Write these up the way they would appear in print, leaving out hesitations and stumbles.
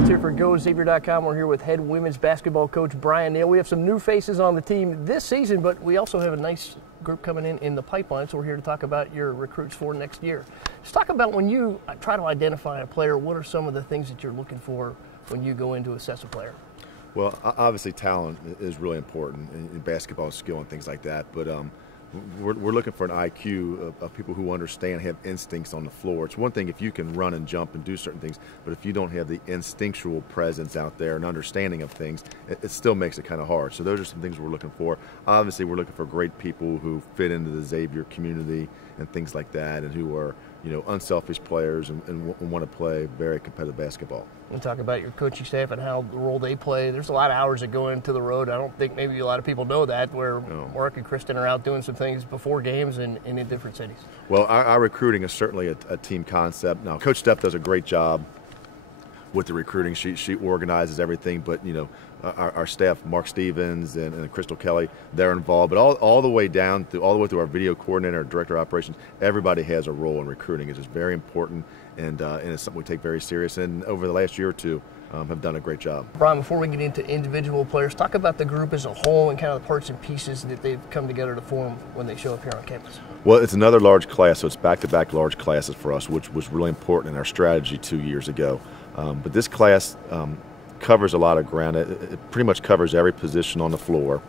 Schmaltz here for GoXavier.com. We're here with head women's basketball coach Brian Neal. We have some new faces on the team this season, but we also have a nice group coming in the pipeline, so we're here to talk about your recruits for next year. Just talk about when you try to identify a player, what are some of the things that you're looking for when you go in to assess a player? Well, obviously talent is really important in basketball, skill and things like that, but we're looking for an IQ of people who understand, have instincts on the floor. It's one thing if you can run and jump and do certain things, but if you don't have the instinctual presence out there and understanding of things, it still makes it kind of hard. So those are some things we're looking for. Obviously, we're looking for great people who fit into the Xavier community and things like that, and who are, you know, unselfish players and want to play very competitive basketball. We'll talk about your coaching staff and how the role they play. There's a lot of hours that go into the road. I don't think maybe a lot of people know that, where Mark and Kristen are out doing some things before games and in different cities. Well, our recruiting is certainly a team concept. Now, Coach Steph does a great job with the recruiting. She organizes everything, but you know, our staff, Mark Stevens and Crystal Kelly, they're involved. But all the way down through our video coordinator, our director of operations, everybody has a role in recruiting. It's just very important, and it's something we take very serious. And over the last year or two, have done a great job. Brian, before we get into individual players, talk about the group as a whole and kind of the parts and pieces that they've come together to form when they show up here on campus. Well, it's another large class, so it's back-to-back large classes for us, which was really important in our strategy 2 years ago. But this class covers a lot of ground. It pretty much covers every position on the floor.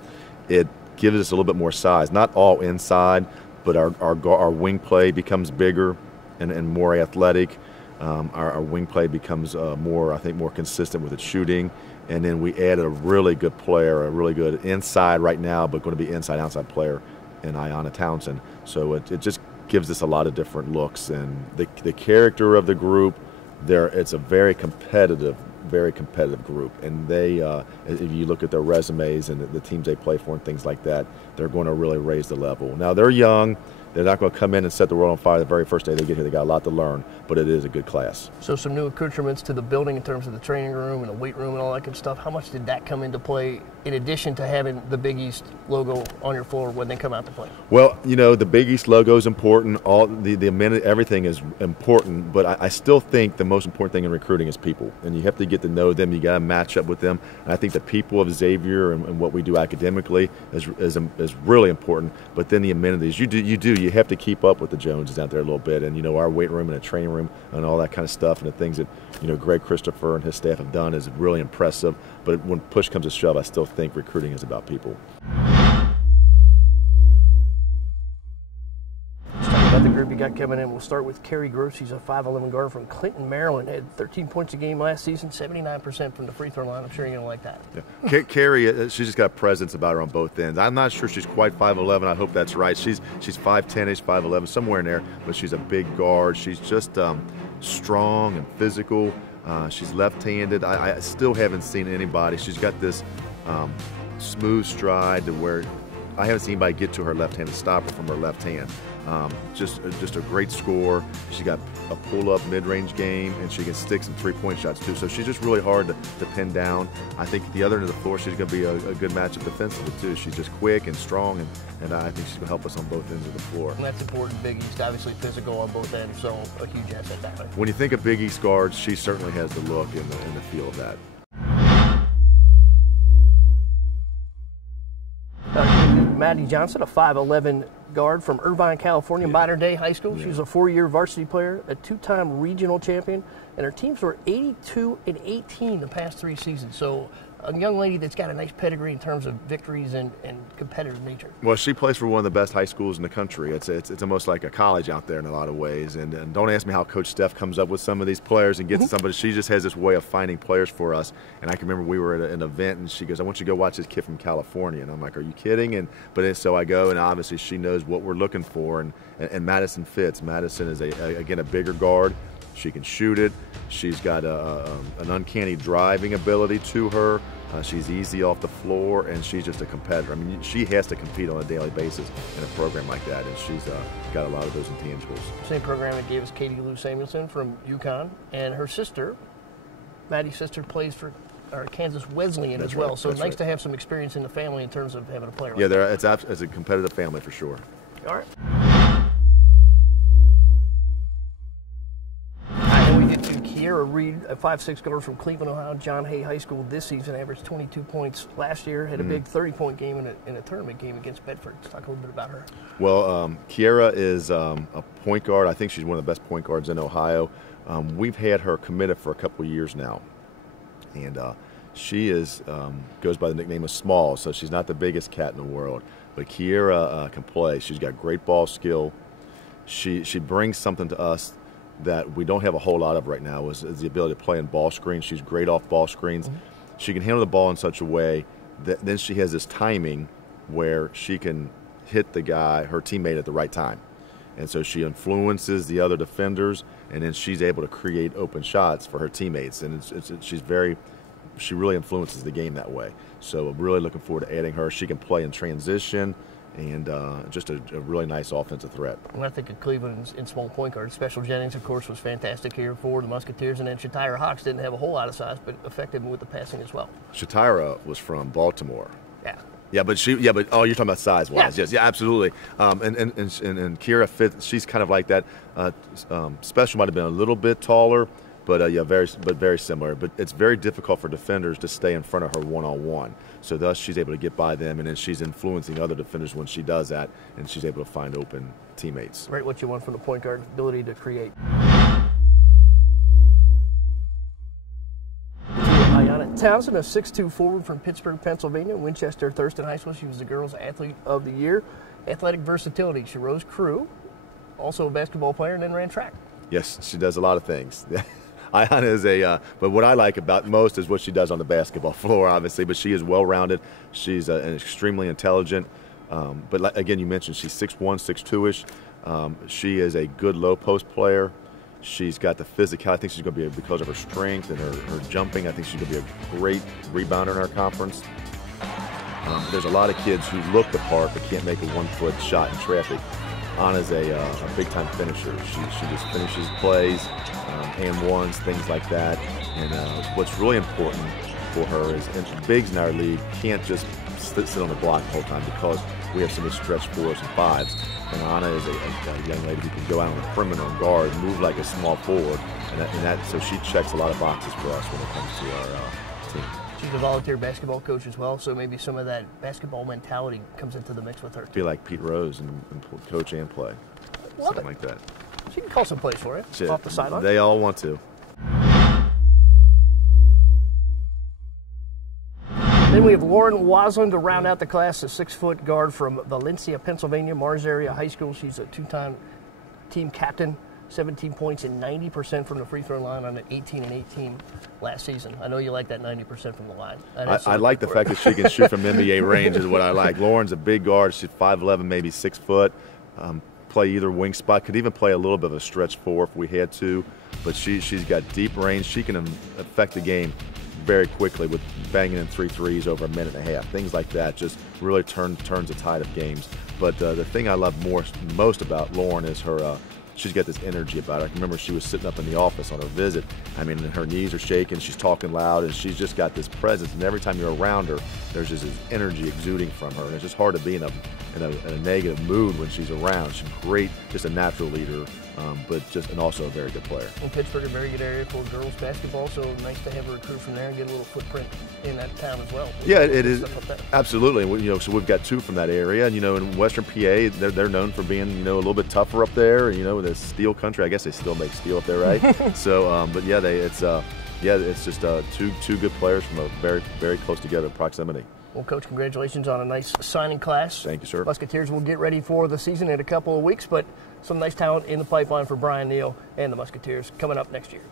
It gives us a little bit more size, not all inside, but our wing play becomes bigger and more athletic. Our wing play becomes more consistent with its shooting, and then we added a really good player, a really good inside right now, but going to be inside-outside player in Ayanna Townsend. So it just gives us a lot of different looks, and the character of the group. It's a very competitive group, and they, if you look at their resumes and the teams they play for and things like that, they're going to really raise the level. Now, they're young. They're not going to come in and set the world on fire the very first day they get here. They got a lot to learn, but it is a good class. So some new accoutrements to the building in terms of the training room and the weight room and all that good stuff. How much did that come into play in addition to having the Big East logo on your floor when they come out to play? Well, you know, the Big East logo is important. All the minute, everything is important, but I still think the most important thing in recruiting is people, and you have to get to know them. You got to match up with them. And I think the people of Xavier and what we do academically is really important. But then the amenities, you have to keep up with the Joneses out there a little bit, and you know, our weight room and a training room and all that kind of stuff, and the things that, you know, Greg Christopher and his staff have done is really impressive. But when push comes to shove, I still think recruiting is about people. About the group you got coming in, we'll start with Kiara Covert. She's a 5'11" guard from Clinton, Maryland. Had 13 points a game last season, 79% from the free throw line. I'm sure you're going to like that. Yeah. Kiara, she's just got a presence about her on both ends. I'm not sure she's quite 5'11". I hope that's right. She's 5'10"ish, 5'11", somewhere in there, but she's a big guard. She's just strong and physical. She's left-handed. I still haven't seen anybody. She's got this smooth stride to where I haven't seen anybody get to her left-handed stopper from her left hand. Just a great scorer. She's got a pull-up mid-range game, and she can stick some three-point shots too. So she's just really hard to pin down. I think at the other end of the floor, she's going to be a good matchup defensively too. She's just quick and strong, and I think she's going to help us on both ends of the floor. And that's important. Big East, obviously physical on both ends, so a huge asset that way. When you think of Big East guards, she certainly has the look and the feel of that. Madison Johnson, a 5'11" guard from Irvine, California, modern day high school. She was a 4-year varsity player, a 2-time regional champion, and her teams were 82-18 the past 3 seasons. So a young lady that's got a nice pedigree in terms of victories and competitive nature. Well, she plays for one of the best high schools in the country. It's almost like a college out there in a lot of ways. And don't ask me how Coach Steph comes up with some of these players and gets somebody. She just has this way of finding players for us. And I can remember we were at an event, and she goes, "I want you to go watch this kid from California." And I'm like, "Are you kidding?" So I go, and obviously she knows what we're looking for. And Madison fits. Madison is again a bigger guard. She can shoot it. She's got an uncanny driving ability to her. She's easy off the floor, and she's just a competitor. I mean, she has to compete on a daily basis in a program like that, and she's got a lot of those intangibles. Same program that gave us Katie Lou Samuelson from UConn, and her sister, Maddie's sister, plays for Kansas Wesleyan as well. So it's nice to have some experience in the family in terms of having a player like that. It's a competitive family for sure. All right. And we get to Kiara Kiara Reed, a 5'6" girl from Cleveland, Ohio, John Hay High School this season, averaged 22 points last year, had a big 30-point game in a tournament game against Bedford. Let's talk a little bit about her. Well, Kiara is a point guard. I think she's one of the best point guards in Ohio. We've had her committed for a couple of years now, and she goes by the nickname of Small, so she's not the biggest cat in the world. But Kiara can play. She's got great ball skill. She brings something to us that we don't have a whole lot of right now, is the ability to play in ball screens. She's great off ball screens. She can handle the ball in such a way that then she has this timing where she can hit the guy, her teammate, at the right time. And so she influences the other defenders, and then she's able to create open shots for her teammates. And she really influences the game that way. So I'm really looking forward to adding her. She can play in transition, and just a really nice offensive threat. When I think of Cleveland in small point guard, Special Jennings, of course, was fantastic here for the Musketeers, and then Shatira Hawks didn't have a whole lot of size, but effective with the passing as well. Shatira was from Baltimore. Yeah. Yeah, but you're talking about size-wise. Yeah. Yes, yeah, absolutely. And Kiara fits. She's kind of like that. Special might have been a little bit taller, but very similar. But it's very difficult for defenders to stay in front of her one-on-one. So thus she's able to get by them, and then she's influencing other defenders when she does that, and she's able to find open teammates. Right, what you want from the point guard, ability to create. Ayanna Townsend, a 6'2" forward from Pittsburgh, Pennsylvania, Winchester Thurston High School. She was the Girls Athlete of the Year. Athletic versatility. She rose crew, also a basketball player, and then ran track. Yes, she does a lot of things. Ayanna is but what I like about most is what she does on the basketball floor, obviously. But she is well-rounded. She's an extremely intelligent. But again, you mentioned she's 6'1", 6'2"-ish. She is a good low-post player. She's got the physical. I think she's going to be, because of her strength and her jumping, I think she's going to be a great rebounder in our conference. There's a lot of kids who look the part but can't make a one-foot shot in traffic. Anna's a big-time finisher. She just finishes plays, and ones, things like that. And what's really important for her is, and bigs in our league can't just sit on the block the whole time, because we have so many stretch 4s and 5s. And Anna is a young lady who can go out on the perimeter and guard, move like a small forward, so she checks a lot of boxes for us when it comes to our team. She's a volunteer basketball coach as well, so maybe some of that basketball mentality comes into the mix with her. Be like Pete Rose and coach and play. Something like that. She can call some plays for you off the sideline. They all want to. Then we have Lauren Waslin to round out the class, a 6-foot guard from Valencia, Pennsylvania, Mars area high school. She's a 2-time team captain, 17 points and 90% from the free throw line on an 18-18 last season. I know you like that 90% from the line. I like the fact that she can shoot from NBA range is what I like. Lauren's a big guard. She's 5'11", maybe 6 foot. Play either wing spot, could even play a little bit of a stretch 4 if we had to. But she's got deep range. She can affect the game very quickly with banging in 3 threes over a minute and a half. Things like that just really turns the tide of games. But the thing I love most about Lauren is her. She's got this energy about her. I can remember she was sitting up in the office on her visit. I mean, her knees are shaking, she's talking loud, and she's just got this presence. And every time you're around her, there's just this energy exuding from her. And it's just hard to be in a negative mood when she's around. She's great, just a natural leader, and also a very good player. And Pittsburgh, a very good area for girls basketball, so nice to have a recruit from there and get a little footprint in that town as well. Yeah, it is. Absolutely. So we've got 2 from that area. And, in Western PA, they're known for being, a little bit tougher up there. The steel country. I guess they still make steel up there, right? So, but yeah, it's just 2 good players from a very, very close together proximity. Well, Coach, congratulations on a nice signing class. Thank you, sir. Musketeers will get ready for the season in a couple of weeks, but some nice talent in the pipeline for Brian Neal and the Musketeers coming up next year.